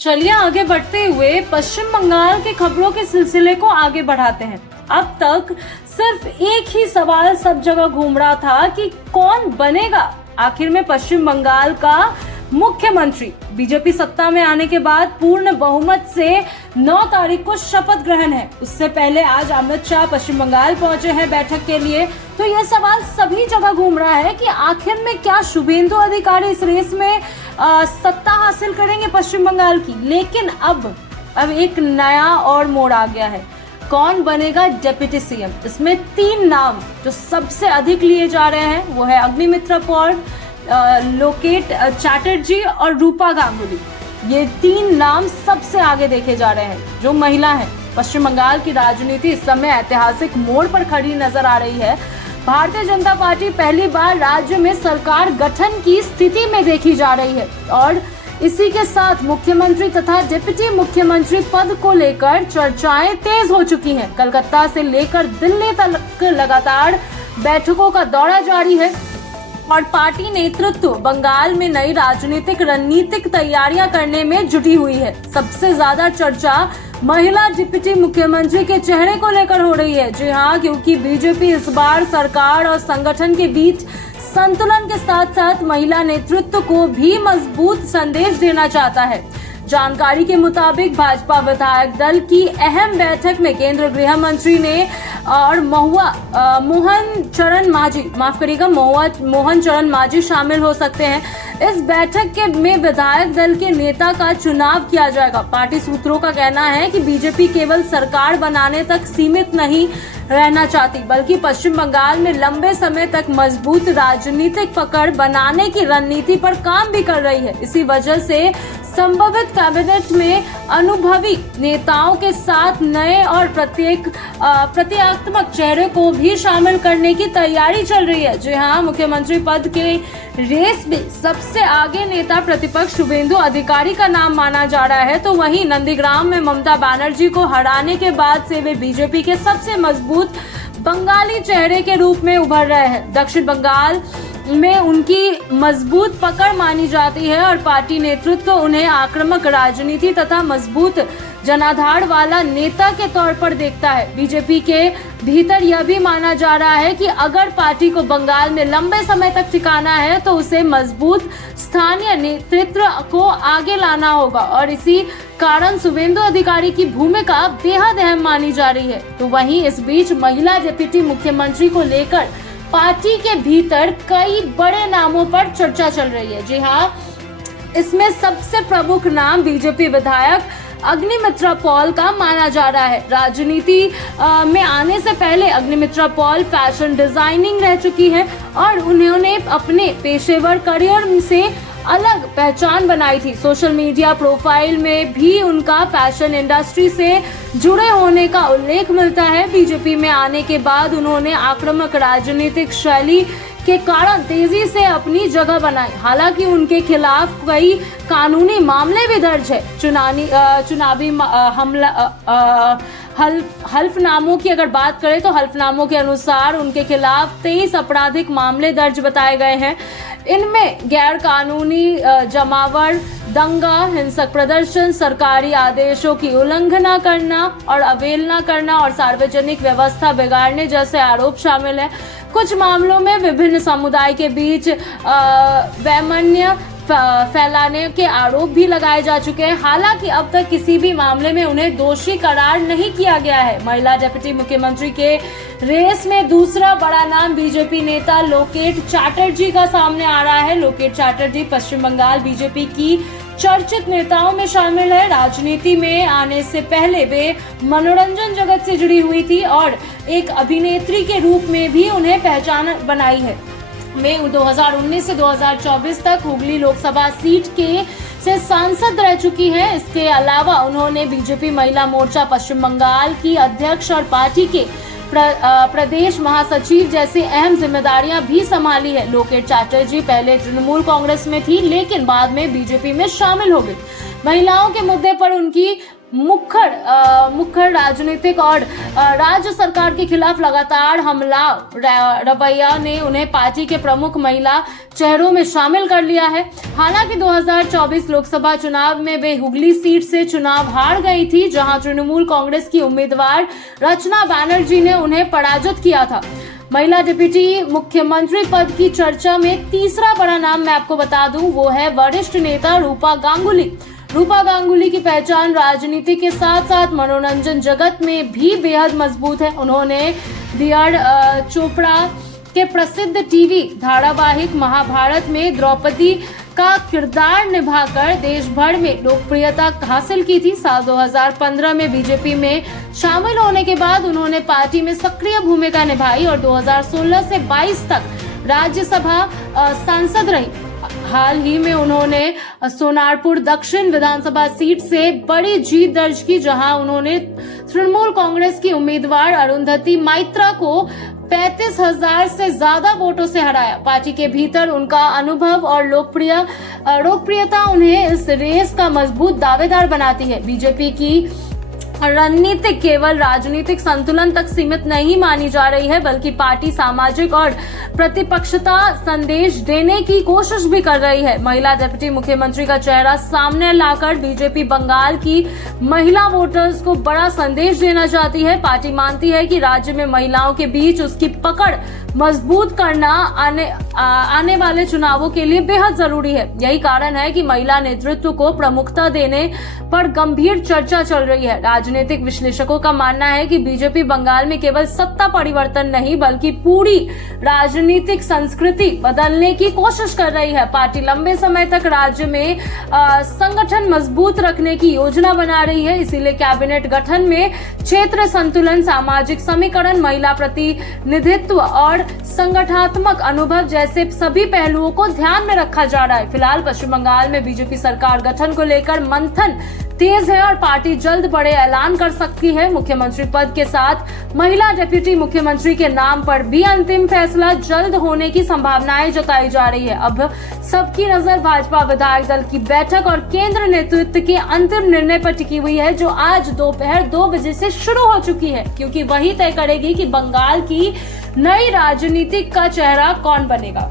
चलिए आगे बढ़ते हुए पश्चिम बंगाल के खबरों के सिलसिले को आगे बढ़ाते हैं। अब तक सिर्फ एक ही सवाल सब जगह घूम रहा था कि कौन बनेगा आखिर में पश्चिम बंगाल का मुख्यमंत्री। बीजेपी सत्ता में आने के बाद पूर्ण बहुमत से 9 तारीख को शपथ ग्रहण है। उससे पहले आज अमित शाह पश्चिम बंगाल पहुंचे हैं बैठक के लिए। तो यह सवाल सभी जगह घूम रहा है कि आखिर में क्या शुभेंदु अधिकारी इस रेस में सत्ता हासिल करेंगे पश्चिम बंगाल की। लेकिन अब एक नया और मोड़ आ गया है। कौन बनेगा डिप्टी सीएम? इसमें 3 नाम जो सबसे अधिक लिए जा रहे हैं वो है अग्निमित्रा पॉल, लोकेट चैटर्जी और रूपा गांगुली। ये 3 नाम सबसे आगे देखे जा रहे हैं। जो महिला है, पश्चिम बंगाल की राजनीति इस समय ऐतिहासिक मोड़ पर खड़ी नजर आ रही है। भारतीय जनता पार्टी पहली बार राज्य में सरकार गठन की स्थिति में देखी जा रही है और इसी के साथ मुख्यमंत्री तथा डिप्टी मुख्यमंत्री पद को लेकर चर्चाएं तेज हो चुकी हैं। कलकत्ता से लेकर दिल्ली तक लगातार बैठकों का दौरा जारी है और पार्टी नेतृत्व बंगाल में नई राजनीतिक रणनीतिक तैयारियां करने में जुटी हुई है। सबसे ज्यादा चर्चा महिला डिप्टी मुख्यमंत्री के चेहरे को लेकर हो रही है। जी हाँ, क्योंकि बीजेपी इस बार सरकार और संगठन के बीच संतुलन के साथ साथ महिला नेतृत्व को भी मजबूत संदेश देना चाहता है। जानकारी के मुताबिक भाजपा विधायक दल की अहम बैठक में केंद्रीय गृह मंत्री ने और मोहन चरण मांझी शामिल हो सकते हैं। इस बैठक में विधायक दल के नेता का चुनाव किया जाएगा। पार्टी सूत्रों का कहना है कि बीजेपी केवल सरकार बनाने तक सीमित नहीं रहना चाहती, बल्कि पश्चिम बंगाल में लंबे समय तक मजबूत राजनीतिक पकड़ बनाने की रणनीति पर काम भी कर रही है। इसी वजह से संभवित कैबिनेट में अनुभवी नेताओं के साथ नए और प्रत्यात्मक चेहरे को भी शामिल करने की तैयारी चल रही है। जी हाँ, मुख्यमंत्री पद के रेस में सबसे आगे नेता प्रतिपक्ष शुभेंदु अधिकारी का नाम माना जा रहा है। तो वहीं नंदीग्राम में ममता बनर्जी को हराने के बाद से वे बीजेपी के सबसे मजबूत बंगाली चेहरे के रूप में उभर रहे हैं। दक्षिण बंगाल में उनकी मजबूत पकड़ मानी जाती है और पार्टी नेतृत्व उन्हें आक्रामक राजनीति तथा मजबूत जनाधार वाला नेता के तौर पर देखता है। बीजेपी के भीतर यह भी माना जा रहा है कि अगर पार्टी को बंगाल में लंबे समय तक टिकाना है तो उसे मजबूत स्थानीय नेतृत्व को आगे लाना होगा और इसी कारण शुभेंदु अधिकारी की भूमिका बेहद अहम मानी जा रही है। तो वहीं इस बीच महिला डिप्टी मुख्यमंत्री को लेकर पार्टी के भीतर कई बड़े नामों पर चर्चा चल रही है। जी हाँ, इसमें सबसे प्रमुख नाम बीजेपी विधायक अग्निमित्रा पॉल का माना जा रहा है। राजनीति में आने से पहले अग्निमित्रा पॉल फैशन डिजाइनिंग रह चुकी है और उन्होंने अपने पेशेवर करियर से अलग पहचान बनाई थी। सोशल मीडिया प्रोफाइल में भी उनका फैशन इंडस्ट्री से जुड़े होने का उल्लेख मिलता है। बीजेपी में आने के बाद उन्होंने आक्रामक राजनीतिक शैली के कारण तेजी से अपनी जगह बनाई। हालांकि उनके खिलाफ कई कानूनी मामले भी दर्ज है। चुनावी हल्फनामों की अगर बात करें तो हल्फनामों के अनुसार उनके खिलाफ 23 आपराधिक मामले दर्ज बताए गए हैं। इनमें गैर कानूनी जमावड़, दंगा, हिंसक प्रदर्शन, सरकारी आदेशों की उल्लंघना करना और अवहेलना करना और सार्वजनिक व्यवस्था बिगाड़ने जैसे आरोप शामिल है। कुछ मामलों में विभिन्न समुदाय के बीच वैमनस्य फैलाने के आरोप भी लगाए जा चुके हैं। हालांकि अब तक किसी भी मामले में उन्हें दोषी करार नहीं किया गया है। महिला डिप्टी मुख्यमंत्री के रेस में दूसरा बड़ा नाम बीजेपी नेता लोकेट चैटर्जी का सामने आ रहा है। लोकेट चैटर्जी पश्चिम बंगाल बीजेपी की चर्चित नेताओं में शामिल है। राजनीति में आने से पहले वे मनोरंजन जगत से जुड़ी हुई थी और एक अभिनेत्री के रूप में भी उन्हें पहचान बनाई है। वे 2019 से 2024 तक हुगली लोकसभा सीट से सांसद रह चुकी हैं। इसके अलावा उन्होंने बीजेपी महिला मोर्चा पश्चिम बंगाल की अध्यक्ष और पार्टी के प्रदेश महासचिव जैसी अहम जिम्मेदारियां भी संभाली है। लोकेट चैटर्जी पहले तृणमूल कांग्रेस में थी लेकिन बाद में बीजेपी में शामिल हो गई। महिलाओं के मुद्दे पर उनकी मुखर राजनीतिक और राज्य सरकार के खिलाफ लगातार हमला रवैया ने उन्हें पार्टी के प्रमुख महिला चेहरों में शामिल कर लिया है। हालांकि 2024 लोकसभा चुनाव में वे हुगली सीट से चुनाव हार गई थी, जहां तृणमूल कांग्रेस की उम्मीदवार रचना बनर्जी ने उन्हें पराजित किया था। महिला डिप्टी मुख्यमंत्री पद की चर्चा में तीसरा बड़ा नाम मैं आपको बता दूं, वो है वरिष्ठ नेता रूपा गांगुली। रूपा गांगुली की पहचान राजनीति के साथ साथ मनोरंजन जगत में भी बेहद मजबूत है। उन्होंने बीआर चोपड़ा के प्रसिद्ध टीवी धारावाहिक महाभारत में द्रौपदी का किरदार निभाकर देश भर में लोकप्रियता हासिल की थी। साल 2015 में बीजेपी में शामिल होने के बाद उन्होंने पार्टी में सक्रिय भूमिका निभाई और 2016 से 22 तक राज्यसभा सांसद रही। हाल ही में उन्होंने सोनारपुर दक्षिण विधानसभा सीट से बड़ी जीत दर्ज की, जहां उन्होंने तृणमूल कांग्रेस की उम्मीदवार अरुंधति मैत्रा को 35,000 से ज्यादा वोटों से हराया। पार्टी के भीतर उनका अनुभव और लोकप्रियता उन्हें इस रेस का मजबूत दावेदार बनाती है। बीजेपी की रणनीति केवल राजनीतिक संतुलन तक सीमित नहीं मानी जा रही है, बल्कि पार्टी सामाजिक और प्रतिपक्षता संदेश देने की कोशिश भी कर रही है। महिला डिप्टी मुख्यमंत्री का चेहरा सामने लाकर बीजेपी बंगाल की महिला वोटर्स को बड़ा संदेश देना चाहती है। पार्टी मानती है कि राज्य में महिलाओं के बीच उसकी पकड़ मजबूत करना आने वाले चुनावों के लिए बेहद जरूरी है। यही कारण है कि महिला नेतृत्व को प्रमुखता देने पर गंभीर चर्चा चल रही है। राजनीतिक विश्लेषकों का मानना है कि बीजेपी बंगाल में केवल सत्ता परिवर्तन नहीं, बल्कि पूरी राजनीतिक संस्कृति बदलने की कोशिश कर रही है। पार्टी लंबे समय तक राज्य में संगठन मजबूत रखने की योजना बना रही है, इसीलिए कैबिनेट गठन में क्षेत्र संतुलन, सामाजिक समीकरण, महिला प्रतिनिधित्व और संगठनात्मक अनुभव जैसे सभी पहलुओं को ध्यान में रखा जा रहा है। फिलहाल पश्चिम बंगाल में बीजेपी सरकार गठन को लेकर मंथन तेज है और पार्टी जल्द बड़े ऐलान कर सकती है। मुख्यमंत्री पद के साथ महिला डिप्टी मुख्यमंत्री के नाम पर भी अंतिम फैसला जल्द होने की संभावनाएं जताई जा रही है। अब सबकी नजर भाजपा विधायक दल की बैठक और केंद्र नेतृत्व के अंतिम निर्णय पर टिकी हुई है, जो आज दोपहर 2 बजे से शुरू हो चुकी है, क्योंकि वही तय करेगी कि बंगाल की नई राजनीति का चेहरा कौन बनेगा।